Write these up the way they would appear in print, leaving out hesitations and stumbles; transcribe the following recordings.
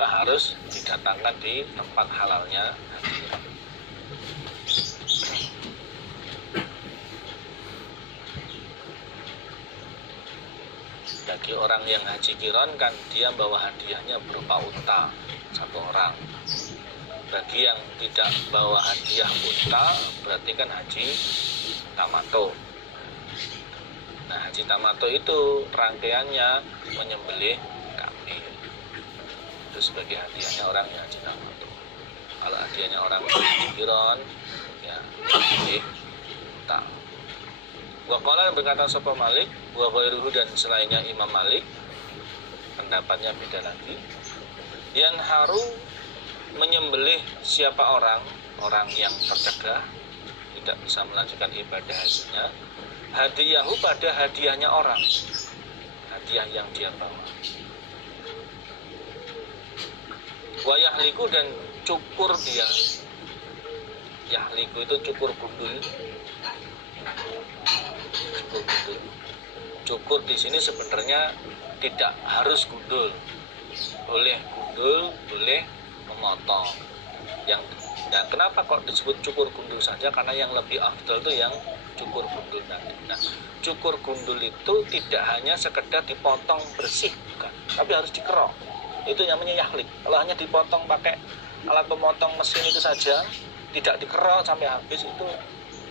maka harus didatangkan di tempat halalnya hadiah. Bagi orang yang haji qiron kan dia bawa hadiahnya berupa unta satu orang. Bagi yang tidak bawa hadiah unta berarti kan haji tamato. Nah, haji tamato itu rangkaiannya menyembelih kambing. Itu sebagai hadiahnya orang yang haji tamato. Kalau hadiahnya orang haji qiron ya menyembelih unta. Wa qala berkata sapa Malik wa ghairuhu dan selainnya Imam Malik pendapatnya beda lagi. Yang haru menyembelih siapa orang yang tercegah tidak bisa melanjutkan ibadah hajinya, hadiyahu pada hadiahnya orang, hadiah yang dia bawa. Wa yahliku dan cukur dia. Yahliku itu cukur gundul. Cukur di sini sebenarnya tidak harus gundul, boleh gundul, boleh memotong. Nah, kenapa kok disebut cukur gundul saja? Karena yang lebih afdal itu yang cukur gundul nanti. Nah, cukur gundul itu tidak hanya sekedar dipotong bersih, bukan, tapi harus dikerok. Itu namanya yahlik. Kalau hanya dipotong pakai alat pemotong mesin itu saja, tidak dikerok sampai habis, itu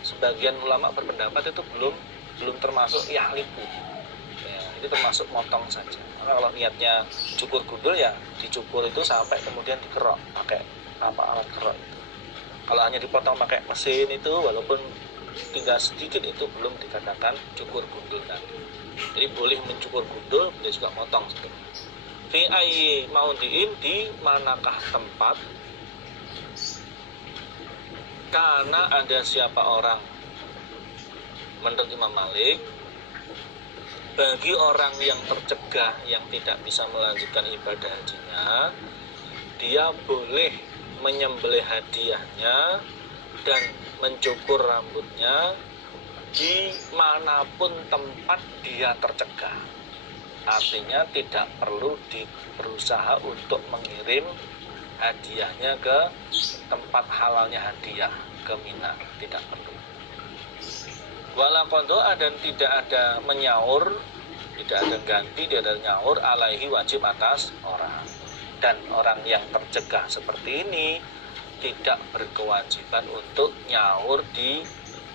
sebagian ulama berpendapat itu belum termasuk yahliku. Ya, itu termasuk motong saja. Karena kalau niatnya cukur gundul ya dicukur itu sampai kemudian dikerok pakai alat kerok itu. Kalau hanya dipotong pakai mesin itu walaupun tinggal sedikit itu belum dikatakan cukur gundul nanti. Jadi boleh mencukur gundul, boleh juga motong sebenarnya. Fi ayyi maudhi'in, di manakah tempat, karena ada siapa orang, menurut Imam Malik, bagi orang yang tercegah yang tidak bisa melanjutkan ibadah hajinya, dia boleh menyembelih hadiahnya dan mencukur rambutnya di manapun tempat dia tercegah. Artinya tidak perlu berusaha untuk mengirim hadiahnya ke tempat halalnya hadiah, ke Mina, tidak perlu. Wala qadha, dan tidak ada menyaur, tidak ada ganti, tidak ada nyaur, alaihi wajib atas orang. Dan orang yang tercegah seperti ini tidak berkewajiban untuk nyaur di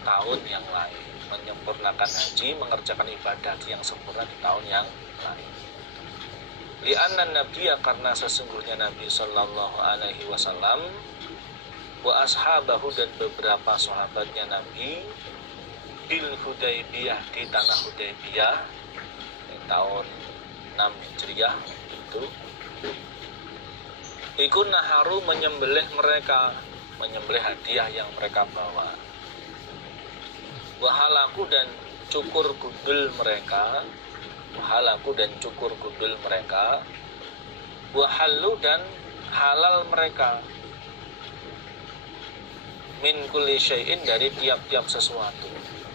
tahun yang lain, menyempurnakan haji, mengerjakan ibadah haji yang sempurna di tahun yang lain. Li'anna nabiyya, karena sesungguhnya Nabi sallallahu alaihi wasallam, wa ashabahu, dan beberapa sahabatnya Nabi, bil Hudaybiyah, di tanah Hudaybiyah di tahun 6 Hijriah itu naharu, menyembelih mereka, menyembelih hadiah yang mereka bawa. Wahalaku, dan cukur gundul mereka, wahalaku, dan cukur gundul mereka, wahallu, dan halal mereka, min kulli syai'in, dari tiap-tiap sesuatu,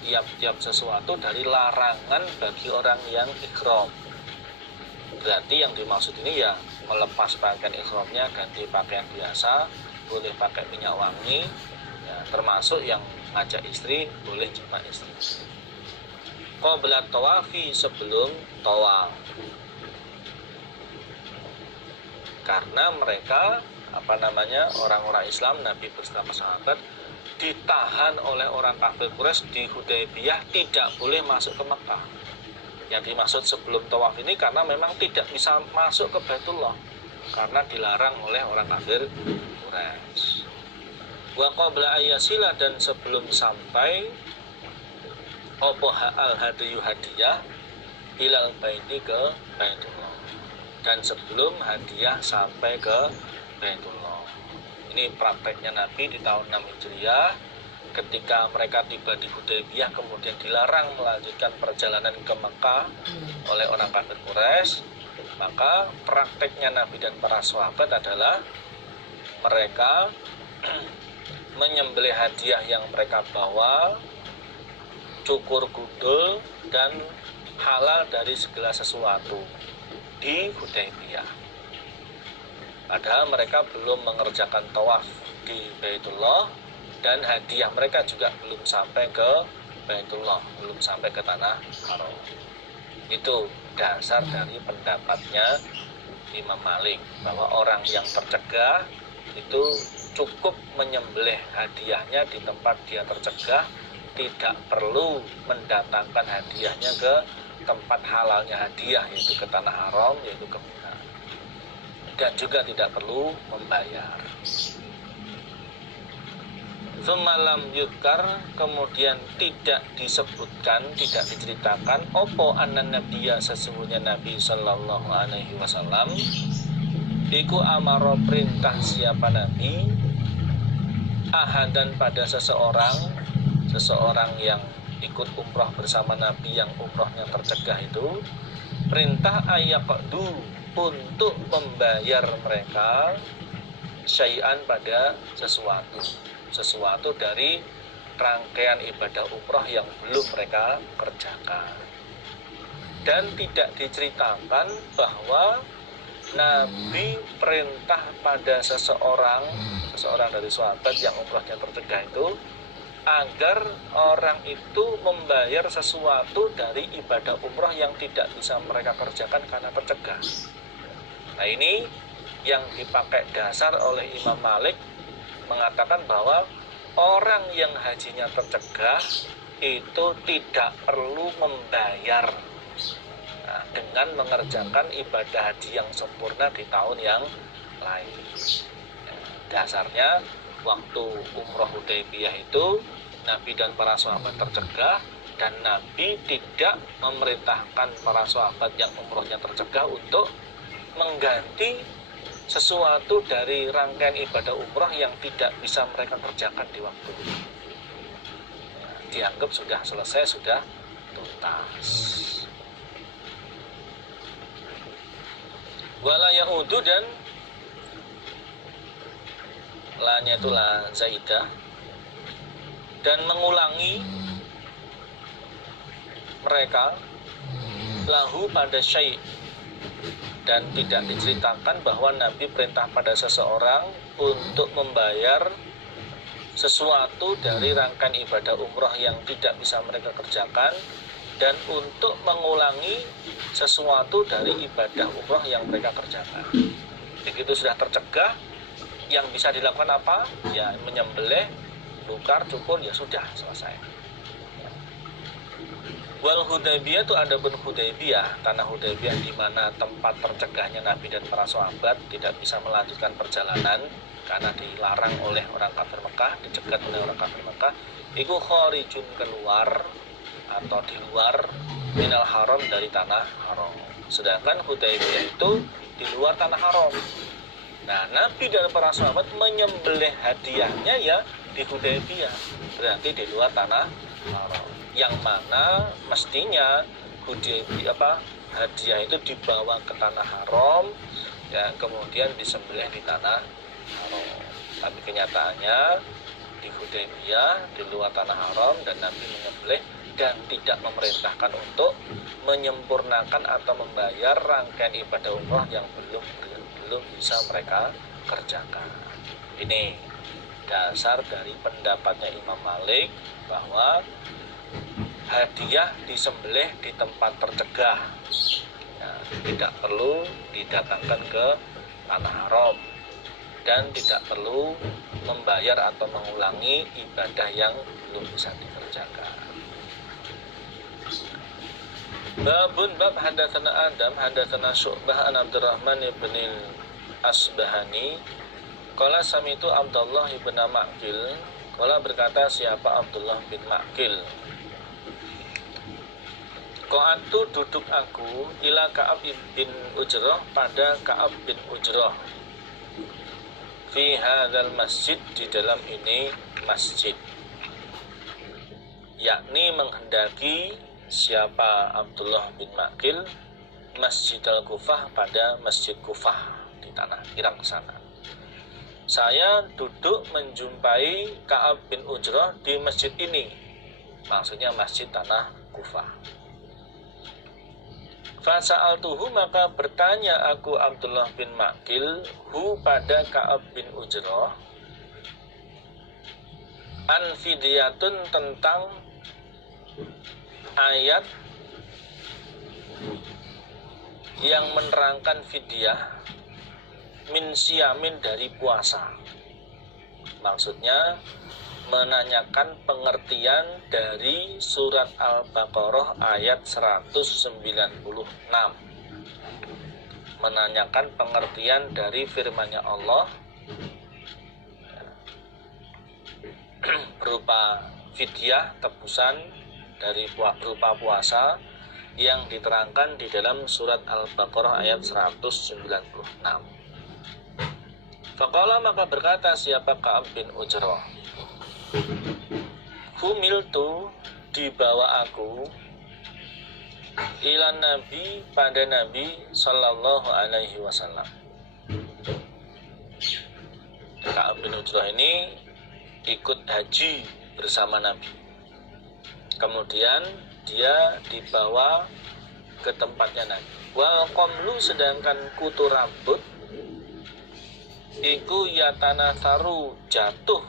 tiap-tiap sesuatu dari larangan bagi orang yang ihram. Berarti yang dimaksud ini ya melepas pakaian ihramnya, ganti pakaian biasa, boleh pakai minyak wangi, ya, termasuk yang ngajak istri boleh jima istri. Qabla tawafi, sebelum tawaf. Karena mereka orang-orang Islam, Nabi bersama sahabat ditahan oleh orang kafir Quraisy di Hudaybiyah, tidak boleh masuk ke Mekah. Yang dimaksud sebelum tawaf ini karena memang tidak bisa masuk ke Baitullah karena dilarang oleh orang kafir Quraisy. Wa qabla ayasila, dan sebelum sampai opo al hadiyu hadiah ilal baiti, ke Baitullah, dan sebelum hadiah sampai ke Baitullah. Ini prakteknya Nabi di tahun 6 Hijriah, ketika mereka tiba di Hudaybiyah kemudian dilarang melanjutkan perjalanan ke Mekah oleh orang kafir Quraisy, maka prakteknya Nabi dan para sahabat adalah mereka menyembelih hadiah yang mereka bawa, cukur gundul, dan halal dari segala sesuatu di Hudaybiyah. Padahal mereka belum mengerjakan tawaf di Baitullah, dan hadiah mereka juga belum sampai ke Baitullah, belum sampai ke tanah haram. Itu dasar dari pendapatnya Imam Malik, bahwa orang yang tercegah itu cukup menyembelih hadiahnya di tempat dia tercegah, tidak perlu mendatangkan hadiahnya ke tempat halalnya hadiah, yaitu ke tanah haram, yaitu ke Mina, dan juga tidak perlu membayar. Semalam yudkar, kemudian tidak disebutkan, tidak diceritakan opo anan nabiya, sesungguhnya Nabi Sallallahu Alaihi Wasallam iku amaro, perintah siapa Nabi, ahadan pada seseorang yang ikut umroh bersama Nabi, yang umrohnya tercegah itu, perintah ayaqdu, untuk membayar mereka syai'an, pada sesuatu dari rangkaian ibadah umroh yang belum mereka kerjakan. Dan tidak diceritakan bahwa Nabi perintah pada seseorang dari sahabat yang umrohnya tercegah itu, agar orang itu membayar sesuatu dari ibadah umroh yang tidak bisa mereka kerjakan karena tercegah. Nah, ini yang dipakai dasar oleh Imam Malik, mengatakan bahwa orang yang hajinya tercegah itu tidak perlu membayar dengan mengerjakan ibadah haji yang sempurna di tahun yang lain. Dasarnya waktu umroh Hudaybiyah itu Nabi dan para sahabat tercegah, dan Nabi tidak memerintahkan para sahabat yang umrohnya tercegah untuk mengganti sesuatu dari rangkaian ibadah umroh yang tidak bisa mereka kerjakan di waktu itu. Dianggap sudah selesai, sudah tuntas. Wala ya'udu, dan lanya itu la zaidah, dan mengulangi mereka lahu pada syai', dan tidak diceritakan bahwa Nabi perintah pada seseorang untuk membayar sesuatu dari rangkaian ibadah umroh yang tidak bisa mereka kerjakan, dan untuk mengulangi sesuatu dari ibadah umroh yang mereka kerjakan. Begitu sudah tercegah, yang bisa dilakukan apa? Ya menyembelih, tukar, cukur, ya sudah selesai. Wal Hudaybiyah itu ada pun Hudaybiyah, tanah Hudaybiyah di mana tempat tercegahnya Nabi dan para sahabat tidak bisa melanjutkan perjalanan karena dilarang oleh orang kafir Mekah, dicegat oleh orang kafir Mekah. Iku kharijun, keluar atau di luar minal haram, dari tanah haram. Sedangkan Hudaybiyah itu di luar tanah haram. Nah, Nabi dan para sahabat menyembelih hadiahnya ya di Hudaybiyah, berarti di luar tanah haram. Yang mana mestinya hadiah itu dibawa ke tanah haram dan kemudian disembelih di tanah haram. Tapi kenyataannya di Hudaybiyah, di luar tanah haram, dan Nabi menyembelih dan tidak memerintahkan untuk menyempurnakan atau membayar rangkaian ibadah umroh yang belum bisa mereka kerjakan. Ini dasar dari pendapatnya Imam Malik, bahwa hadiah disembelih di tempat tercegah, ya, tidak perlu didatangkan ke tanah haram, dan tidak perlu membayar atau mengulangi ibadah yang belum bisa dikerjakan. Babun bab hadatsana Adam hadatsana Syu'bah an Abdurrahman ibn Asbahani qala sami'tu Abdullah ibn Ma'qil, qala berkata siapa Abdullah bin Ma'qil, qa'atu duduk aku ila Ka'ab bin Ujrah, pada Ka'ab bin Ujrah, fi hadzal masjid, di dalam ini masjid, yakni menghendaki siapa Abdullah bin Ma'qil Masjid Al-Kufah, pada Masjid Kufah di tanah Irak sana. Saya duduk menjumpai Ka'ab bin Ujrah di masjid ini, maksudnya masjid tanah Kufah. Fasa'altuhu, maka bertanya aku Abdullah bin Maqil pada Ka'ab bin Ujrah, an fidyatun, tentang ayat yang menerangkan fidyah min siyamin, dari puasa. Maksudnya menanyakan pengertian dari surat Al-Baqarah ayat 196. Menanyakan pengertian dari firman-Nya Allah berupa fidyah, tebusan dari berupa puasa yang diterangkan di dalam surat Al-Baqarah ayat 196. Faqala, maka berkata siapa Ka'ab bin Ujrah, humiltu, dibawa aku, ilan Nabi, pada Nabi sallallahu alaihi wasallam. Ka'ab bin Ujrah ini ikut haji bersama Nabi. Kemudian dia dibawa ke tempatnya Nabi. Wal qamlu, sedangkan kutu rambut iku yatana saru, jatuh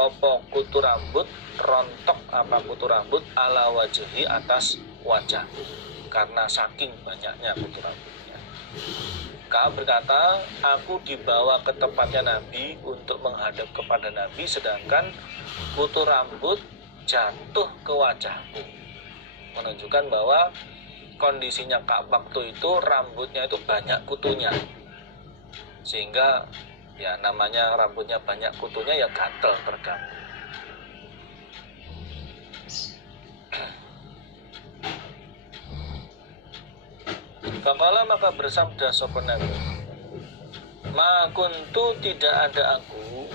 opo kutu rambut, rontok apa kutu rambut, ala wajhi, atas wajah, karena saking banyaknya kutu rambutnya. Ka'ab berkata, aku dibawa ke tempatnya Nabi untuk menghadap kepada Nabi, sedangkan kutu rambut jatuh ke wajahku, menunjukkan bahwa kondisinya Ka'ab waktu itu rambutnya itu banyak kutunya, sehingga ya namanya rambutnya banyak kutunya, ya gatel, terganggu. Faqala, maka bersabda sapa Nabi, ma kuntu, tidak ada aku,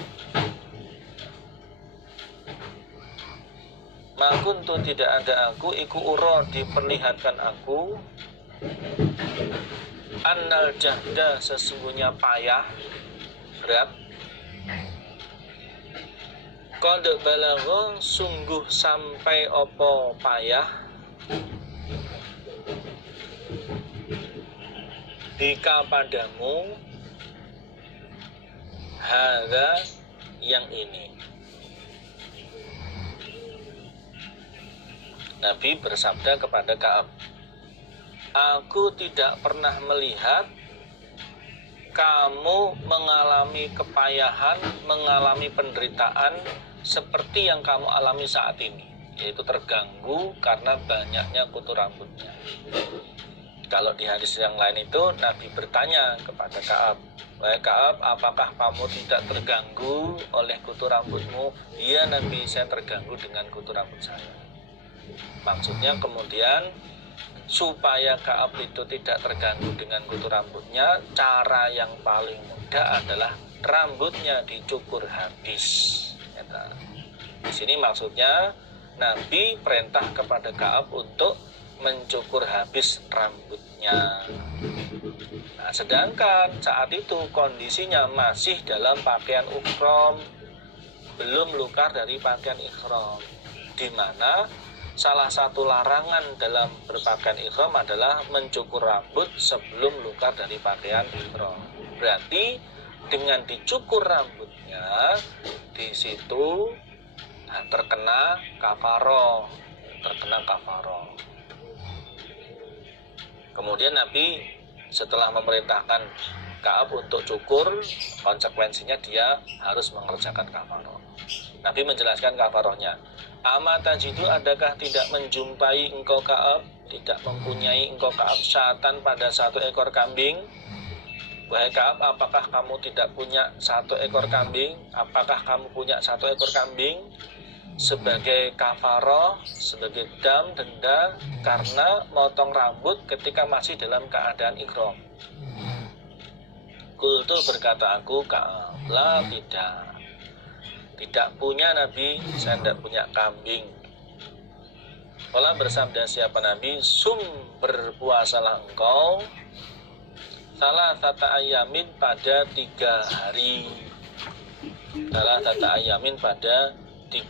ma kuntu, tidak ada aku, iku uro, diperlihatkan aku, annal jahda, sesungguhnya payah, berat, qad balagha, sungguh sampai opo payah, bika, padamu, hadza, yang ini. Nabi bersabda kepada Ka'ab, aku tidak pernah melihat kamu mengalami kepayahan, mengalami penderitaan seperti yang kamu alami saat ini, yaitu terganggu karena banyaknya kutu rambutnya. Kalau di hadis yang lain itu Nabi bertanya kepada Ka'ab, wahai Ka'ab, apakah kamu tidak terganggu oleh kutu rambutmu? Iya Nabi, saya terganggu dengan kutu rambut saya. Maksudnya kemudian supaya Ka'ab itu tidak terganggu dengan kutu rambutnya, cara yang paling mudah adalah rambutnya dicukur habis. Di sini maksudnya Nabi perintah kepada Ka'ab untuk mencukur habis rambutnya. Nah, sedangkan saat itu kondisinya masih dalam pakaian ihram, belum lukar dari pakaian ihram, di mana salah satu larangan dalam berpakaian ihram adalah mencukur rambut sebelum lukar dari pakaian ihram. Berarti dengan dicukur rambutnya di situ terkena kafaroh, Kemudian Nabi setelah memerintahkan Ka'ab untuk cukur, konsekuensinya dia harus mengerjakan kafaroh. Nabi menjelaskan kafarohnya. Ama tajidu, adakah tidak menjumpai engkau Ka'ab, tidak mempunyai engkau Ka'ab syatan, pada satu ekor kambing? Wahai Ka'ab, apakah kamu tidak punya satu ekor kambing? Apakah kamu punya satu ekor kambing sebagai kafaroh, sebagai denda karena motong rambut ketika masih dalam keadaan ihram? Qultu, berkata aku, Ka'ab, la, tidak punya Nabi, saya tidak punya kambing. Kala, bersabda siapa Nabi, sum, berpuasalah engkau, salah tata ayamin, pada 3 hari. Salah tata ayamin, pada 3